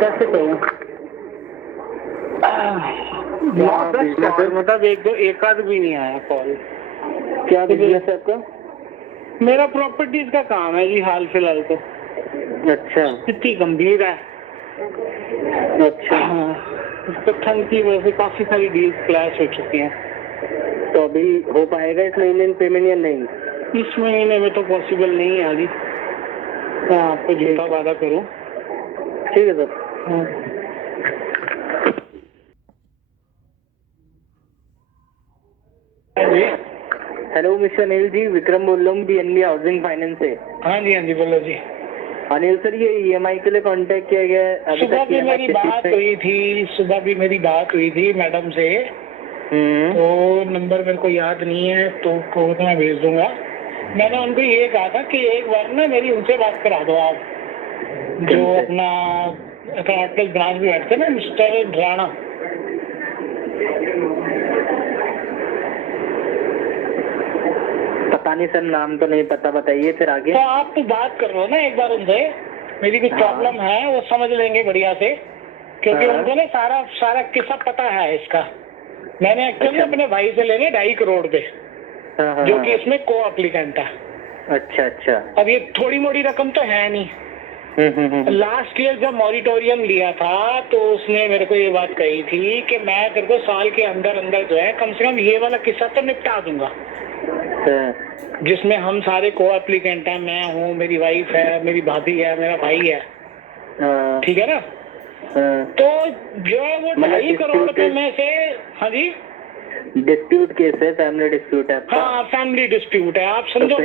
कैसे करूँ? मतलब एक आध भी नहीं आया कॉल। क्या बिजनेस है आपका? मेरा प्रॉपर्टीज का काम है जी, हाल फिलहाल तो। अच्छा। इतनी गंभीर है। अच्छा। हाँ, तो ठंड की वजह से काफी सारी डील्स क्लैश हो चुकी हैं। तो अभी हो पाएगा इस महीने में पेमेंट या नहीं? इस महीने में तो पॉसिबल नहीं है अभी। मैं आपको झूठा वादा करूँ? ठीक है सर। हाँ। जी, हेलो मिस्टर अनिल जी, विक्रम बोल रहा हूँ बीएनबी हाउसिंग फाइनेंस से। हाँ जी बोलो जी। अनिल सर, ये ईएमआई के लिए कांटेक्ट किया गया है। सुबह भी मेरी बात हुई थी मैडम से। तो नंबर मेरे को याद नहीं है, तो कोड मैं भेज दूंगा। मैंने उनको ये कहा था कि एक बार ना मेरी उनसे बात करा दो आप, जो अपना कर्नाटक ब्रांच में बैठते ना, मिस्टर राणा। पता नहीं सर, नाम तो नहीं पता, बताइए फिर आगे। तो आप तो बात कर लो ना एक बार उनसे, मेरी कुछ प्रॉब्लम है, वो समझ लेंगे बढ़िया से, क्योंकि उनको ना सारा किस्सा पता है इसका। मैंने एक्चुअली अपने भाई से लेने 2.5 करोड़ पे, जो कि इसमें को एप्लीकेंट है। अच्छा अच्छा। अब ये थोड़ी मोड़ी रकम तो है नहीं। लास्ट ईयर जब मॉरिटोरियम लिया था तो उसने मेरे को ये बात कही थी कि मैं तेरे को साल के अंदर अंदर जो है कम से कम ये वाला किस्सा तो निपटा दूंगा, जिसमें हम सारे को एप्लीकेंट हैं। मैं हूँ, मेरी वाइफ है, मेरी भाभी है, मेरा भाई है। ठीक है ना? तो जो वो 2.5 करोड़ रुपए में से, हाँ जी, डिस्प्यूट केस है, फैमिली डिस्प्यूट है। हाँ, फैमिली डिस्प्यूट है। आप समझो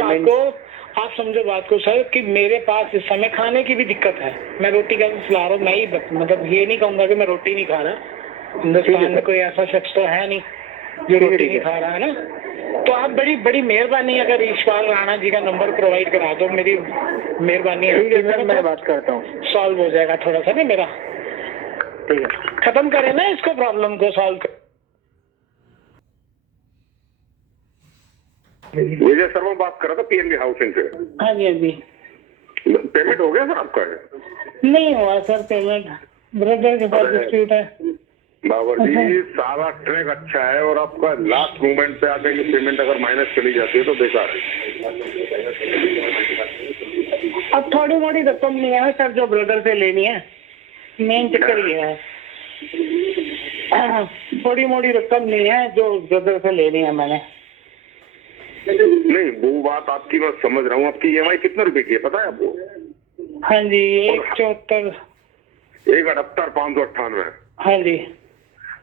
बात को सर, कि मेरे पास इस समय खाने की भी दिक्कत है। मैं रोटी कैसे खिला रहा हूँ, मैं ही मतलब ये नहीं कहूंगा कि मैं रोटी नहीं खा रहा। हिंदुस्तान में कोई ऐसा शख्स तो है नहीं जो रोटी नहीं खा रहा है ना। तो आप बड़ी मेहरबानी अगर ईशपाल राणा जी का नंबर प्रोवाइड करा दो, मेरी मेहरबानी है। मैं बात करता हूँ, सॉल्व हो जाएगा थोड़ा सा ना मेरा। ठीक है, खत्म करें ना इसको, प्रॉब्लम को सॉल्व कर। विजय शर्मा बात कर रहा था पीएनबी हाउसिंग से। हाँ जी। पेमेंट हो गया सर आपका? नहीं हुआ सर पेमेंट, ब्रदर के साथ डिस्प्यूट है। बाबर जी, सारा ट्रैक अच्छा है और आपका लास्ट मोमेंट पे आकर ये पेमेंट अगर माइनस चली जाती है तो बेकार है। अब थोड़ी मोड़ी रकम नहीं है सर जो ब्रदर से लेनी है, मेन चक्कर ये है। थोड़ी मोड़ी रकम नहीं है जो ब्रदर से लेनी है मैंने। नहीं, वो बात आपकी मैं समझ रहा हूँ। आपकी ईएमआई कितने रुपए की है पता है आपको? हाँ जी, 174, 1,78,598। हाँ जी।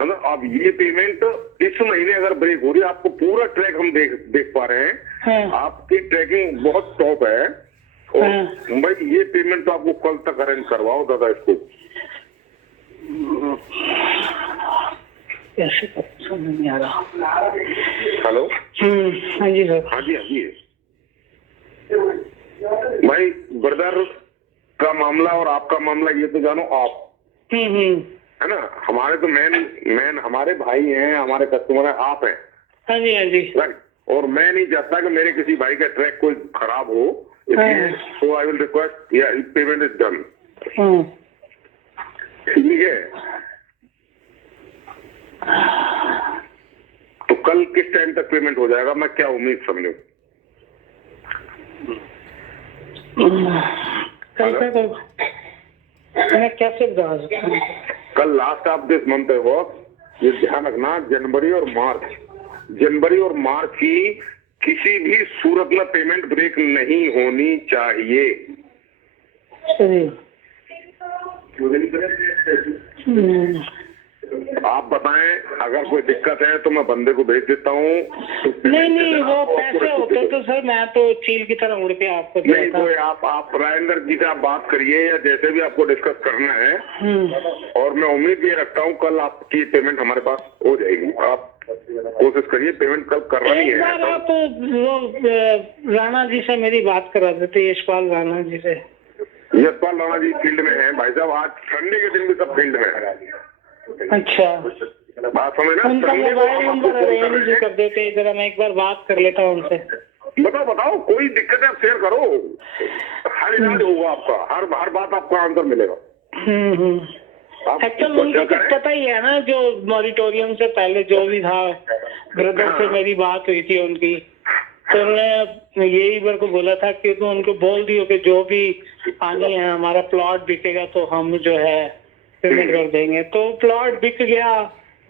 मतलब अब ये पेमेंट इस महीने अगर ब्रेक हो रही है, आपको पूरा ट्रैक हम देख पा रहे हैं। हाँ। आपकी ट्रैकिंग बहुत टॉप है। और भाई ये पेमेंट तो आपको कल तक अरेंज करवाओ दादा इसको। कैसे समझ नहीं आ रहा। हेलो। हाँ जी सर। हाँ जी। भाई ब्रदर का मामला और आपका मामला ये तो जानो आप, है ना। हमारे तो मेन हमारे भाई हैं, हमारे कस्टमर हैं, आप हैं। हाँ जी राइट। और मैं नहीं चाहता कि मेरे किसी भाई का ट्रैक कोई खराब हो, इसलिए so I will request payment is done. ठीक है, तो कल किस टाइम तक पेमेंट हो जाएगा, मैं क्या उम्मीद समझूं? मैं कैसे बता सकता हूँ? कल लास्ट ऑफ दिस मंथ है बॉस, ये ध्यान रखना। जनवरी और मार्च की किसी भी सूरत में पेमेंट ब्रेक नहीं होनी चाहिए। आप बताएं, अगर कोई दिक्कत है तो मैं बंदे को भेज देता हूँ। नहीं, वो पैसे होते तो सर मैं तो चील की तरह उड़ के आपको नहीं, कोई आप राजेंद्र जी से आप बात करिए या जैसे भी आपको डिस्कस करना है। और मैं उम्मीद ये रखता हूँ कल आपकी पेमेंट हमारे पास हो जाएगी। आप कोशिश करिए, पेमेंट कल करवानी है। आप वो राणा जी से मेरी बात करा देते, यशपाल राणा जी से। यशपाल राणा जी फील्ड में है भाई साहब, आज संडे के दिन भी सब फील्ड में है। अच्छा, बात समझ ना। उनका मोबाइल नंबर अरेंज कर देते, जरा मैं एक बार बात कर लेता हूँ उनसे। बताओ कोई दिक्कत है आप शेयर करो, हर इलाज होगा आपका, हर बात आपको आंसर मिलेगा। आप एक्चुअल तो उनको क्या कुछ करें? पता ही है ना, जो मॉरिटोरियम से पहले जो भी था, ब्रदर से मेरी बात हुई थी उनकी, तो उन्होंने यही मेरे को बोला था कि तुम उनको बोल दियो कि जो भी आनी है हमारा प्लॉट बिकेगा तो हम जो है पेमेंट कर देंगे। तो प्लॉट बिक गया,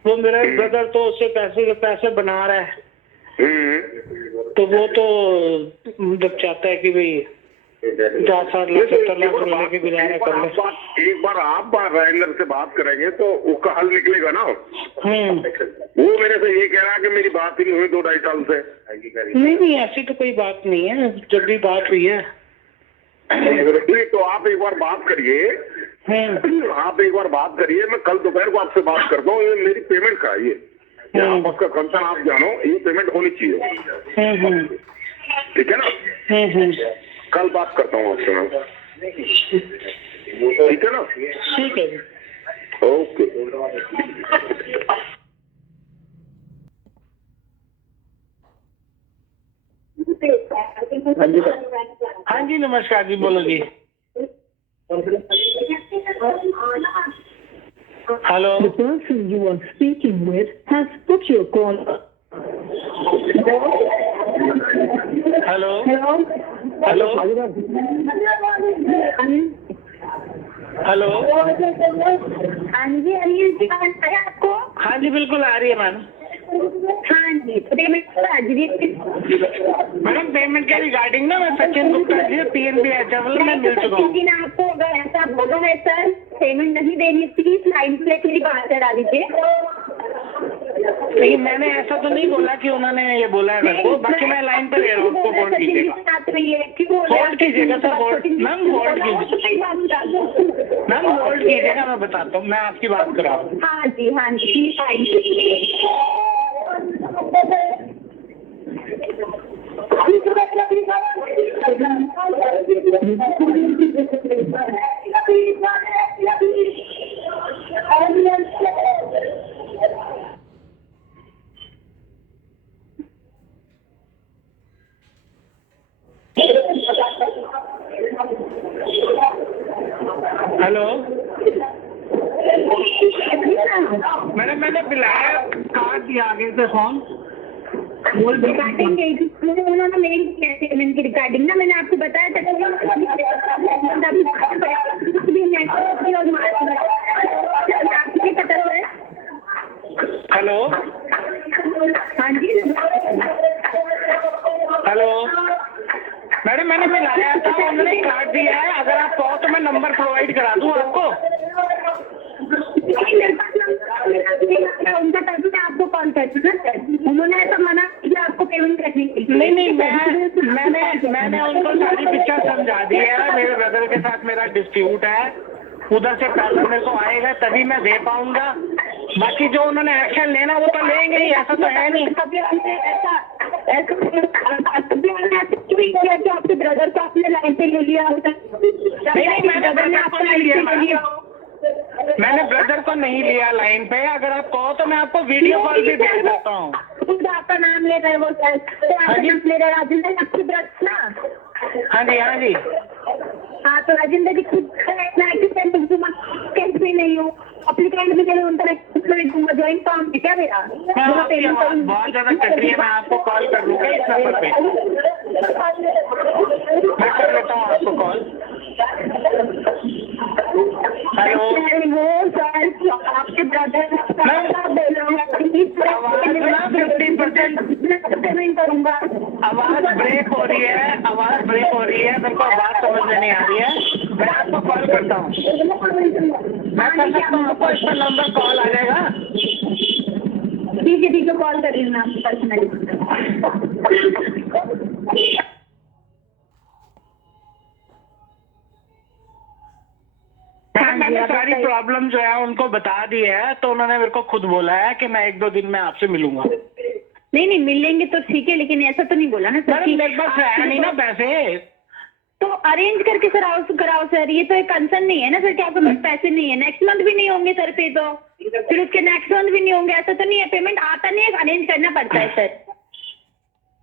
वो मेरा ब्रदर तो उससे पैसे बना रहा है, तो वो तो मतलब चाहता है कि भाई 10-60 लाख 70 लाख रुपए लेके गुजारा कर ले। एक बार आप राजेंद्र से बात करेंगे तो उसका हल निकलेगा ना। वो मेरे से ये कह रहा है कि मेरी बात ही नहीं हुई 2-2.5 साल से। नहीं ऐसी तो कोई बात नहीं है, जब भी बात हुई है। तो आप एक बार बात करिए, आप एक बार बात करिए, मैं कल दोपहर को आपसे बात करता हूँ। ये मेरी पेमेंट का ये आपस का कंसर्न आप जानो, ये पेमेंट होनी चाहिए, ठीक है ना। कल बात करता हूँ आपसे मैं, ठीक है ना। ठीक है, ओके। हाँ जी नमस्कार जी, बोलो जी। Hello, The person you are speaking with has put your call. Hello, Hello? Hello, hello. हाँ जी, अनिल जी बात है आपको? हाँ जी बिल्कुल आ रही है मैम। हाँ जी, पेमेंट हाजिरी। मैडम पेमेंट के रिगार्डिंग ना मैं सचिन गुप्ता जी PNB HFL में मिल चुका हूँ। लेकिन आपको अगर ऐसा बोला है सर, पेमेंट नहीं देनी, प्लीज लाइन पे मेरी बात करा दीजिए। लेकिन मैंने ऐसा तो नहीं बोला कि उन्होंने ये बोला है मेरे को, बाकी मैं लाइन पे ले रहा हूँ, उसको होल्ड कीजिएगा। होल्ड कीजिएगा सर, होल्ड मैम, होल्ड कीजिएगा मैम, होल्ड कीजिएगा, मैं बताता हूँ, मैं आपकी बात कर रहा हूँ। हाँ जी, हाँ जी, हेलो मैडम, मैंने बुलाया, काट दिया आगे से फोन। उन्होंने मेल किया पेमेंट की रिगार्डिंग ना, मैंने आपको बताया था पता है। हेलो, हाँ जी, हेलो मैडम, मैंने मिलाया था, उन्होंने काट दिया है। अगर आप कहो तो मैं नंबर प्रोवाइड करा दूं आपको। उनका तभी मैं आपको कॉल करती हूँ। उन्होंने ऐसा मना किया आपको पेमेंट करने के लिए। नहीं मैंने उनको सारी पिक्चर समझा दी है। मेरे ब्रदर के साथ मेरा डिस्प्यूट है, उधर से पैसा मेरे को आएगा तभी मैं दे पाऊंगा। बाकी जो उन्होंने एक्शन लेना वो तो लेंगे ही, ऐसा तो है नहीं। जो आपके ब्रदर को आपने लाइन पे ले लिया होता। नहीं मैंने ब्रदर को नहीं लिया, मैंने ब्रदर को नहीं लिया लाइन पे। अगर आप कहो तो मैं आपको वीडियो कॉल भी भेज सकता हूँ। खुद आपका नाम ले रहे वो सर, ले रहे राजेंद्र आपके ब्रदर ना। हाँ जी, हाँ जी, हाँ तो राजेंद्र जी खुद भी नहीं हूँ, अप्लीकेंट भी नहीं उनका ज्वाइंट काम है क्या मेरा? बहुत ज्यादा कट रही है, मैं आपको कॉल कर लूँगा इस नंबर पे, मैं कर लेता हूँ आपको कॉल। हेलो वो सर आपके ब्रदर आवाज 50% पेमेंट करूंगा। आवाज ब्रेक हो रही है, आवाज ब्रेक हो रही है, मेरे को आवाज समझ में नहीं आ रही है। मैं आपको कॉल करता हूँ, मैं कर सकता हूँ आपको, इस पर नंबर कॉल आ जाएगा। ठीक है कॉल कर रही हूँ मैं आपको पर्सनली। मैंने सारी प्रॉब्लम जो है उनको बता दी है, तो उन्होंने मेरे को खुद बोला है कि मैं 1-2 दिन में आपसे मिलूंगा। नहीं मिलेंगे तो ठीक है, लेकिन ऐसा तो नहीं बोला ना सर। मेरे पास है नहीं ना पैसे, तो अरेंज करके सर कराओ सर। ये तो एक कंसर्न नहीं है ना सर कि आपके पास पैसे नहीं है। नेक्स्ट मंथ भी नहीं होंगे सर पे, तो फिर उसके नेक्स्ट मंथ भी नहीं होंगे, ऐसा तो नहीं है। पेमेंट आता नहीं है, अरेंज करना पड़ता है सर।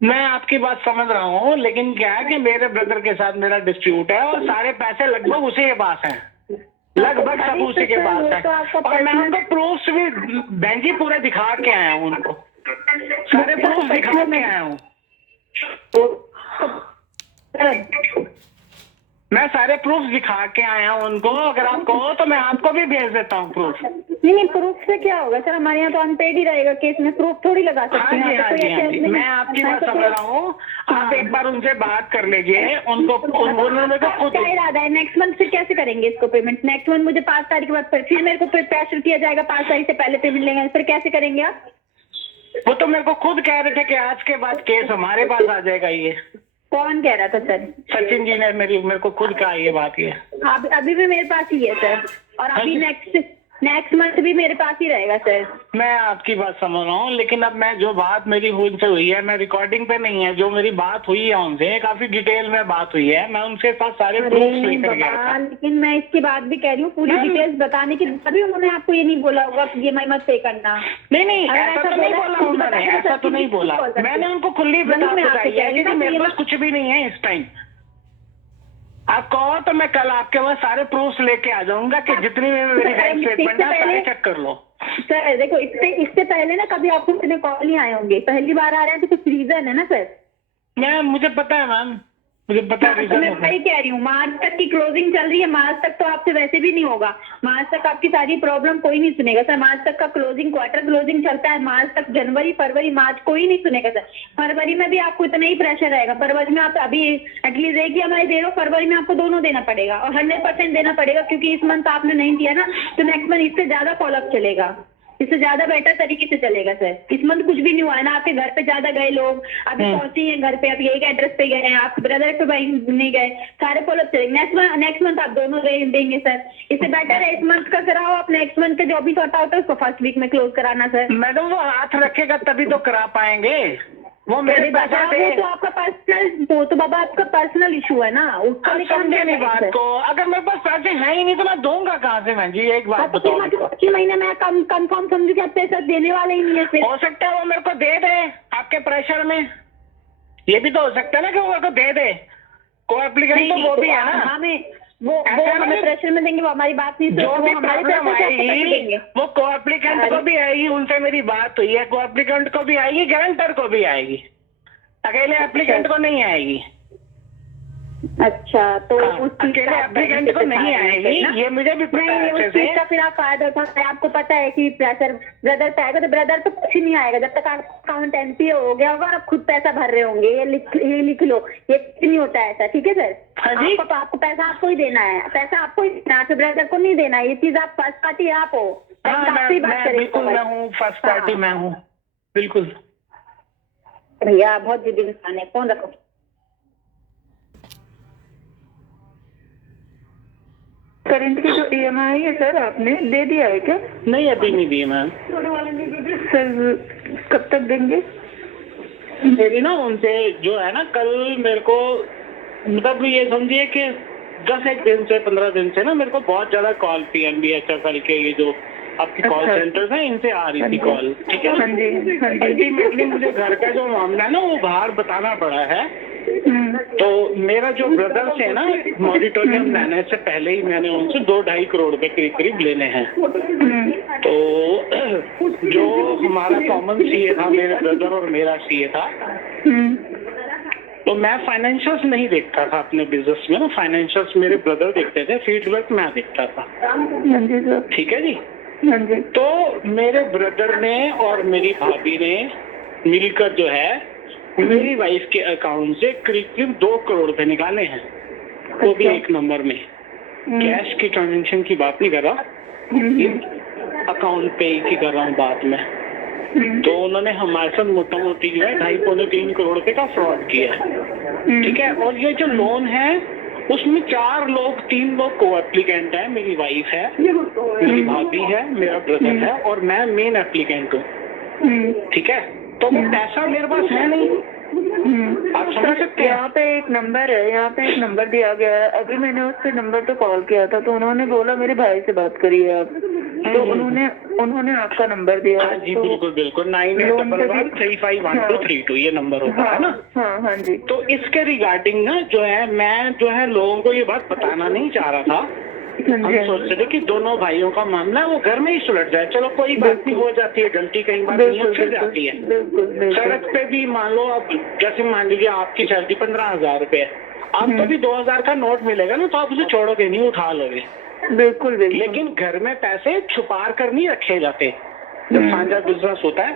मैं आपकी बात समझ रहा हूँ, लेकिन क्या है कि मेरे ब्रदर के साथ मेरा डिस्प्यूट है और सारे पैसे लगभग उसी के पास हैं। लगभग सब उसी के पास है। तो आपका और मैं उनको प्रूफ्स भी बहन जी पूरे दिखा के आया हूँ उनको, सारे प्रूफ दिखा के आया हूँ मैं सारे प्रूफ दिखा के आया हूँ उनको। अगर आप कहो तो मैं आपको भी भेज देता हूँ प्रूफ। नहीं, प्रूफ से क्या होगा सर, हमारे यहाँ तो अनपेड ही रहेगा केस में, प्रूफ थोड़ी लगा सकते हाँ हैं। जी, हाँ जी, हाँ जी, मैं आपकी बात समझ रहा हूँ। आप एक बार उनसे बात कर लीजिए, उनको उन्होंने तो खुद। क्या इरादा है नेक्स्ट मंथ फिर कैसे करेंगे इसको पेमेंट? नेक्स्ट मंथ मुझे 5 तारीख के बाद फिर मेरे को प्रेशर किया जाएगा 5 तारीख से पहले पेमेंट लेंगे, फिर कैसे करेंगे आप? वो तो मेरे को खुद कह रहे थे कि आज के बाद केस हमारे पास आ जाएगा। ये कौन कह रहा था सर? सचिन जी ने मेरे को खुद कहा ये बात। ये अभी भी मेरे पास ही है सर, और अभी नेक्स्ट मंथ भी मेरे पास ही रहेगा सर। मैं आपकी बात समझ रहा हूँ, लेकिन अब मैं जो बात मेरी उनसे हुई है, मैं रिकॉर्डिंग पे नहीं है, जो मेरी बात हुई है उनसे काफी डिटेल में बात हुई है, मैं उनके पास सारे प्रूफ लेकर गया था। लेकिन मैं इसके बाद भी कह रही हूँ पूरी डिटेल्स बताने की, तभी उन्होंने आपको ये नहीं बोला होगा कि EMI मत पे करना। नहीं, ऐसा तो नहीं बोला उन्होंने, ऐसा तो नहीं बोला। मैंने उनको खुली बात बताई है कि मेरे पास कुछ भी नहीं है इस टाइम। आप कहो तो मैं कल आपके पास सारे प्रूफ लेके आ जाऊंगा कि जितनी भी मेरी बैंक स्टेटमेंट है सारे चेक कर लो। सर देखो, इससे पहले ना कभी आपको इतने कॉल नहीं आए होंगे, पहली बार आ रहे हैं तो कुछ रीजन है ना सर। मुझे पता है मैम, मुझे पता है। मैं वही कह रही हूँ, मार्च तक की क्लोजिंग चल रही है, मार्च तक तो आपसे वैसे भी नहीं होगा, मार्च तक आपकी सारी प्रॉब्लम कोई नहीं सुनेगा सर। मार्च तक का क्लोजिंग, क्वार्टर क्लोजिंग चलता है, मार्च तक, जनवरी फरवरी मार्च कोई नहीं सुनेगा सर। फरवरी में भी आपको इतना ही प्रेशर रहेगा। फरवरी में आप अभी एटलीस्ट एक EMI दे रहे हो, फरवरी में आपको दोनों देना पड़ेगा और 100% देना पड़ेगा, क्योंकि इस मंथ आपने नहीं दिया ना तो नेक्स्ट मंथ इससे ज्यादा फॉलोअप चलेगा, इससे ज्यादा बेटर तरीके से चलेगा सर। इस मंथ कुछ भी नहीं हुआ है ना, आपके घर पे ज्यादा गए लोग, अभी पहुंचे हैं घर पे, अभी एक एड्रेस पे गए हैं, आप ब्रदर पे भाई नहीं गए, सारे फॉलोअप चलेंगे। नेक्स्ट मंथ आप दोनों देंगे सर, इससे बेटर है इस मंथ का कराओ आप, नेक्स्ट मंथ का जो भी सॉर्ट आउट है उसको फर्स्ट वीक में क्लोज कराना सर। मैडम वो हाथ रखेगा तभी तो करा पाएंगे, वो मेरे पैसे वो तो आपका पर्सनल, वो तो बाबा आपका पर्सनल इशू है ना, उसको लेकर हम समझे नहीं बात को। अगर मेरे पास पैसे हैं ही नहीं तो मैं दूंगा कहाँ से मैं जी? एक बात बताओ। 6 महीने में कंफर्म समझू कि आप पैसा देने वाले ही नहीं है फिर। हो सकता है वो मेरे को दे दे आपके प्रेशर में, ये भी तो हो सकता है ना कि वो मेरे को दे दे। को एप्लीकेंट तो वो भी है ना, हमें वो हमें प्रेशर में देंगे, वो हमारी बात नहीं, जो भी प्रॉब्लम आएगी वो को एप्लीकेंट को भी आएगी। उनसे मेरी बात हुई है, को एप्लीकेंट को भी आएगी, गारंटर को भी आएगी, अकेले एप्लीकेंट को नहीं आएगी। अच्छा, तो अकेले एप्लीकेंट को नहीं आएगी, ये मुझे भी पता है अच्छे से। इसका फिर आप फायदा उठाते हैं, आपको पता है कि प्रेशर ब्रदर पे आएगा, तो ब्रदर तो कुछ ही नहीं आएगा जब तक आपका अकाउंट एमपी हो गया होगा और आप खुद पैसा भर रहे होंगे। ये लिख लो, ये कुछ नहीं होता है ऐसा, ठीक है सर? आपको पैसा आपको ही देना है, पैसा आपको ही देना है, ब्रदर को नहीं देना है। ये चीज आप फर्स्ट पार्टी आप हो, बिल्कुल मैं हूँ फर्स्ट पार्टी, मैं हूँ बिल्कुल। भैया बहुत जिद्दी इंसान है, फोन रखो। करंट की जो EMI है सर आपने दे दिया है क्या? नहीं, अभी नहीं दिए मैम। सर कब तक देंगे? मेरी ना उनसे जो है ना कल मेरे को, मतलब ये समझिए कि 10 दिन से 15 दिन से ना मेरे को बहुत ज्यादा कॉल PNB HFL के ये जो आपकी कॉल सेंटर्स है इनसे आ रही थी कॉल, ठीक है? हाँ जी, हाँ जी। अल्टीमेटली मुझे घर का जो मामला है ना वो बाहर बताना पड़ा है। तो मेरा जो ब्रदर्स है ना, मॉडिटोरियम लाने से पहले ही मैंने उनसे 2-2.5 करोड़ रुपए करीब लेने हैं। तो जो हमारा कॉमन CA था, मेरे ब्रदर और मेरा CA था, तो मैं फाइनेंशियल्स नहीं देखता था अपने बिजनेस में ना, फाइनेंशियल्स मेरे ब्रदर देखते थे, फीडबैक मैं देखता था, ठीक है जी? तो मेरे ब्रदर ने और मेरी भाभी ने मिलकर जो है मेरी वाइफ के अकाउंट से करीब 2 करोड़ रुपए निकाले हैं, वो भी एक नंबर में। कैश की ट्रांजेक्शन की बात नहीं कर रहा, अकाउंट पे की कर रहा हूँ बात में। तो उन्होंने हमारे साथ मोटा मोटी जो है 2.5-3 करोड़ रुपए का फ्रॉड किया है, ठीक है? और ये जो लोन है उसमें 4 लोग, 3 लोग को एप्लीकेंट है, मेरी वाइफ है, मेरी भाभी है, मेरा ब्रदर है और मैं मेन एप्लीकेंट हूँ, ठीक है? तो वो पैसा मेरे पास है नहीं, आप समझ सकते हैं? यहाँ पे एक नंबर है, यहाँ पे एक नंबर दिया गया है, अभी मैंने उससे नंबर पे कॉल किया था तो उन्होंने बोला मेरे भाई से बात करिए आप, तो उन्होंने आपका नंबर दिया। हाँ जी, बिल्कुल बिल्कुल, 9811351232 ये नंबर होता है ना? हाँ जी। तो इसके रिगार्डिंग ना जो है मैं जो है लोगों को ये बात बताना नहीं चाह रहा था हम सोचते थे कि दोनों भाइयों का मामला है वो घर में ही सुलझ जाए, चलो कोई बात नहीं, हो जाती है गलती, कई बार नहीं फिर जाती है। सड़क पे भी मान लो अब जैसे मान लीजिए आपकी सैलरी 15,000 रुपए है, आपको भी 2,000 का नोट मिलेगा ना तो आप उसे छोड़ोगे नहीं, उठा लोगे। बिल्कुल बिल्कुल। लेकिन घर में पैसे छुपा कर नहीं रखे जाते। जब साझा बिजनेस होता है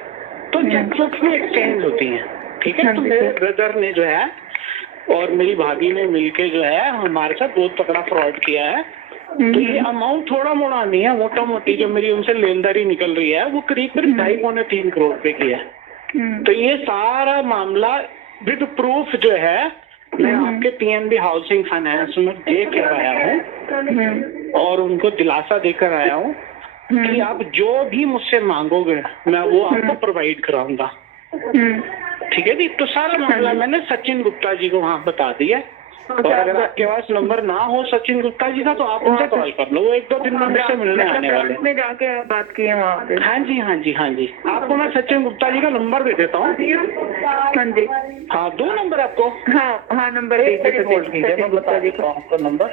तो चेकबुक्स में एक्सचेंज होती है, ठीक है। तो मेरे ब्रदर ने जो है और मेरी भाभी ने मिलके जो है हमारे साथ बहुत तगड़ा फ्रॉड किया है। तो ये अमाउंट थोड़ा मोड़ा नहीं है, मोटा मोटी जो मेरी उनसे लेनदारी निकल रही है वो करीब 2.5-3 करोड़ रुपए की है। तो ये सारा मामला विद प्रूफ जो है मैं आपके पीएनबी हाउसिंग फाइनेंस में दे कर आया हूँ और उनको दिलासा देकर आया हूँ कि आप जो भी मुझसे मांगोगे मैं वो आपको प्रोवाइड कराऊंगा, ठीक है जी। तो सारा मामला मैंने सचिन गुप्ता जी को वहाँ बता दिया। और अगर आपके पास नंबर ना हो सचिन गुप्ता जी का तो आप उनसे कॉल कर लो, वो 1-2 दिन में मुझसे मिलने आने वाले में जाके बात की है वहाँ पे। हाँ जी हाँ जी हाँ जी, आपको मैं सचिन गुप्ता जी का नंबर दे देता हूँ। हाँ जी, हाँ 2 नंबर आपको। हाँ नंबर दीजिए सचिन गुप्ता जी का। आपका नंबर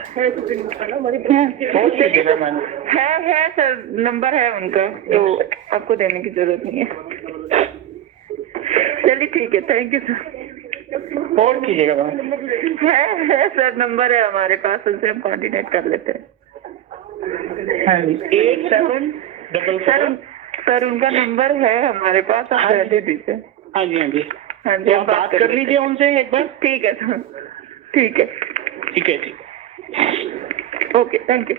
है सर, नंबर है उनका, तो आपको देने की जरूरत नहीं है। चलिए ठीक है, थैंक यू सर। फोन कीजिएगा मैम। है सर, नंबर है हमारे पास, उनसे हम कोऑर्डिनेट कर लेते हैं। 8744। सर उनका नंबर है हमारे पास, आप दे दीजिए। हाँ जी हाँ जी हाँ जी, तो आप बात कर लीजिए उनसे एक बार। ठीक है सर, ठीक है ठीक है जी, ओके, थैंक यू।